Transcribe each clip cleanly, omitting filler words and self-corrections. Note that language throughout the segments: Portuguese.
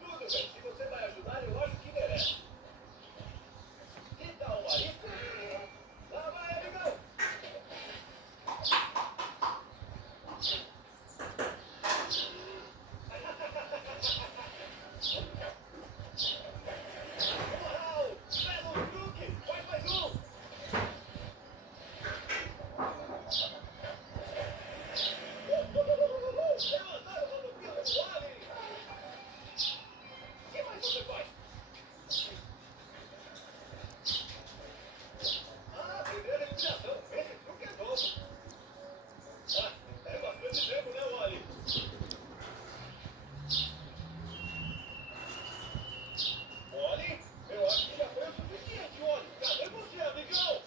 Tudo bem, se você vai ajudar, eu acho que merece. Então, aí. Lá vai, amigão. Uau! Belo truque! Vai mais um! Levantaram a rodopia do Wally! O que mais você faz? Ah, primeira eliminação. Esse truque é novo. Ah, é bastante tempo, né, Wally? Wally, eu acho que já foi o suficiente, Wally. Cadê você, amigão?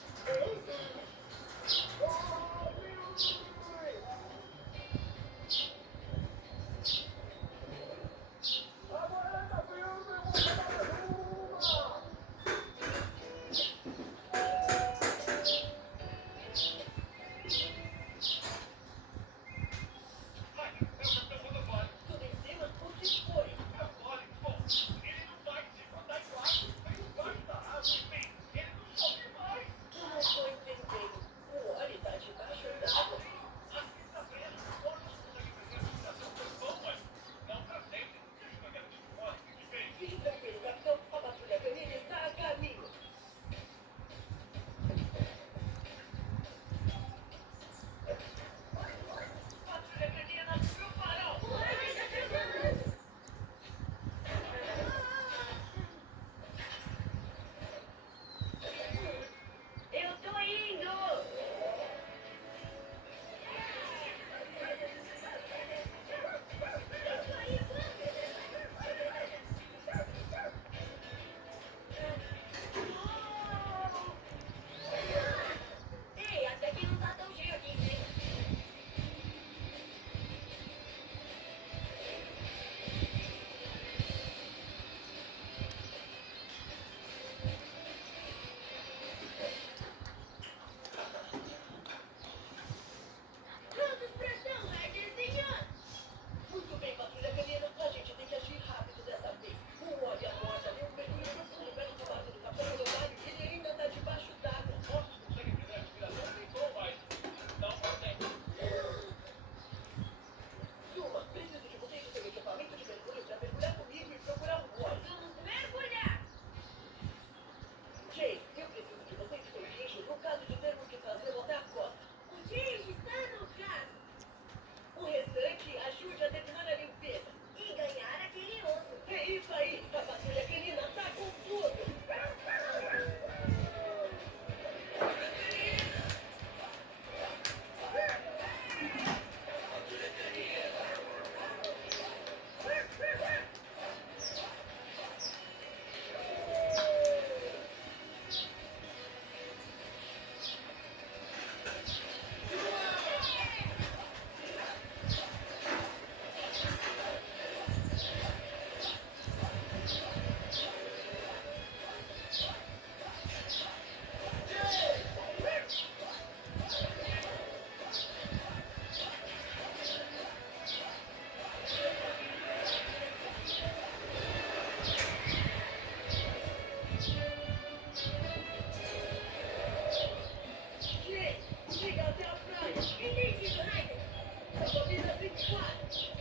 Ai, é o capitão do Wally. Tudo em cima? O que foi? É o Wally, pô. Ele não vai se botar em quarto. Veio embaixo da árvore, bem. Ele não sobe mais. Não estou entendendo. O Wally tá debaixo d'água. Assim tá vendo. O Wally não consegue fazer a iluminação tão bom, mas não pra sempre. Deixa eu garantir que o Wally fique bem. Fique tranquilo, capitão. A patrulha canina está a caminho. Patrulha canina no farol. Eu tô indo! Ei, até que não tá tão cheio aqui em cima. Quantos pressão, Redzinha? Muito bem, patrulha canina. A gente tem que agir rápido dessa vez. O Wally aborda deu um mergulho profundo perto do lado do capitão do Wally e ele ainda tá debaixo d'água. Nossa, consegue fazer a respiração sem som, mas não consegue. Zuma, preciso de você e do seu equipamento de mergulho pra mergulhar comigo e procurar o Wally. Vamos mergulhar! Jay, eu preciso de você e do seu guincho no caso de termos que trazê-lo até a costa. O Jay está no caso. O restante ajude a terminar a limpeza. E ganhar aquele osso. É isso aí, a patrulha canina tá com tudo. Jay, siga até a praia. Entendi, Ryder. Salva-vidas 24.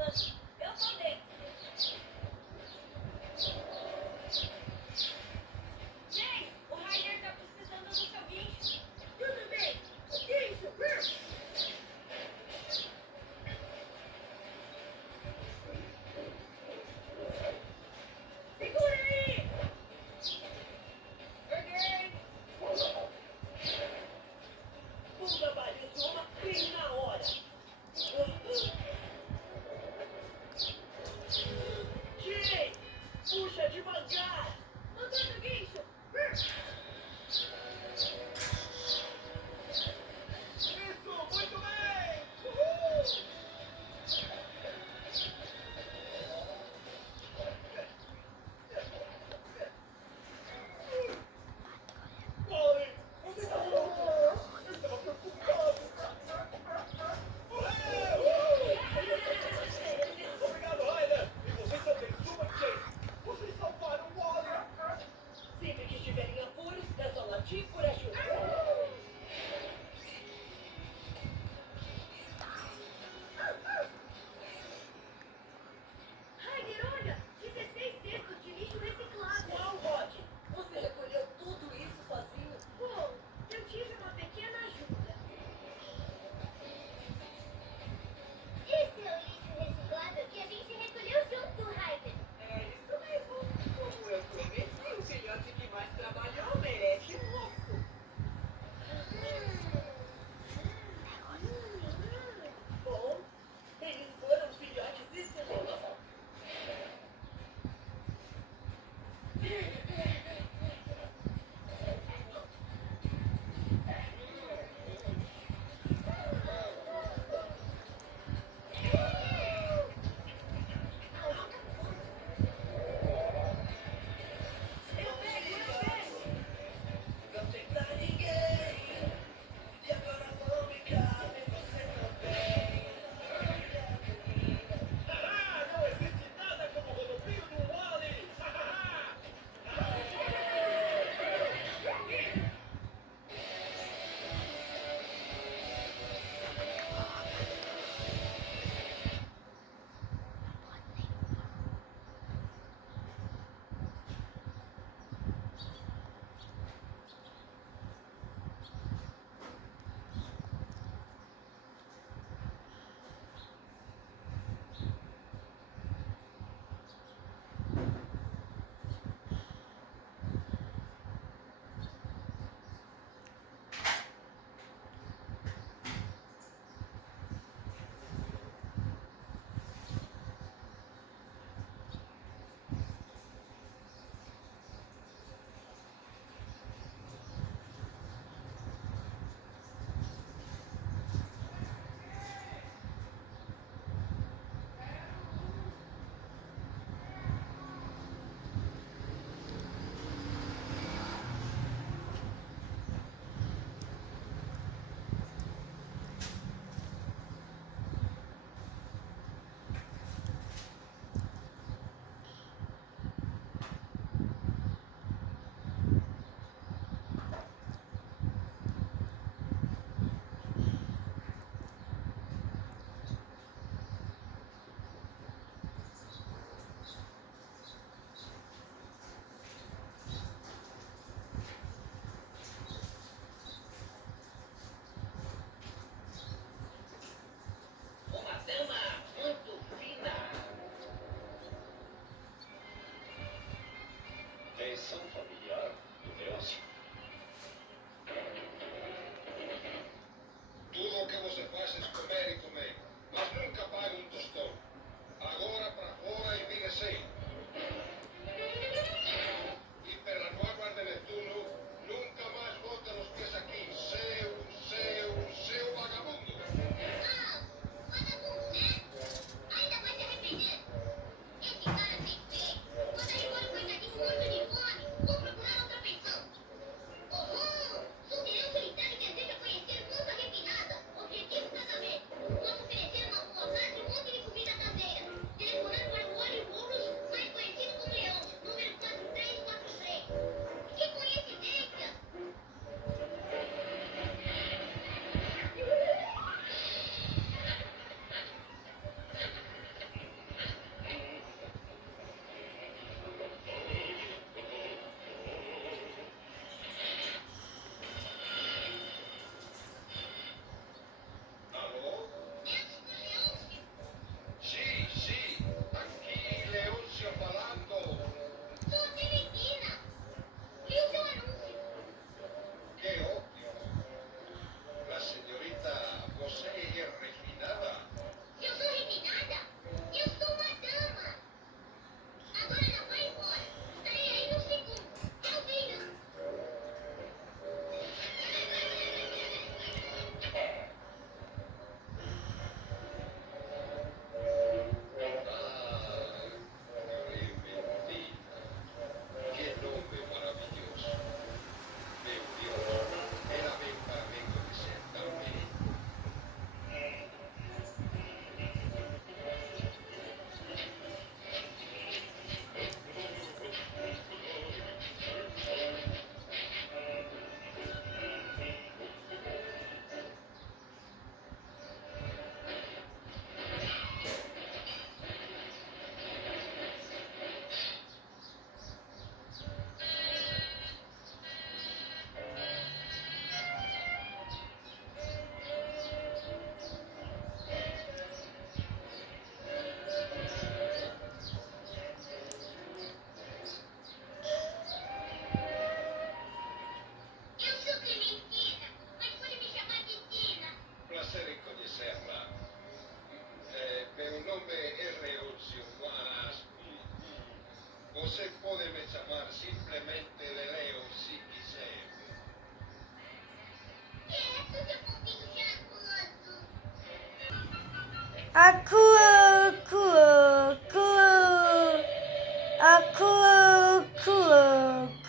falando. Eu tô dentro. Jay, o Rainer tá precisando do seu guincho. Tudo bem. O guincho. Segura aí. Erguei. O trabalho de uma bem na hora. Você pode me chamar simplesmente de Leo se quiser. Aku, aku, aku, aku, aku.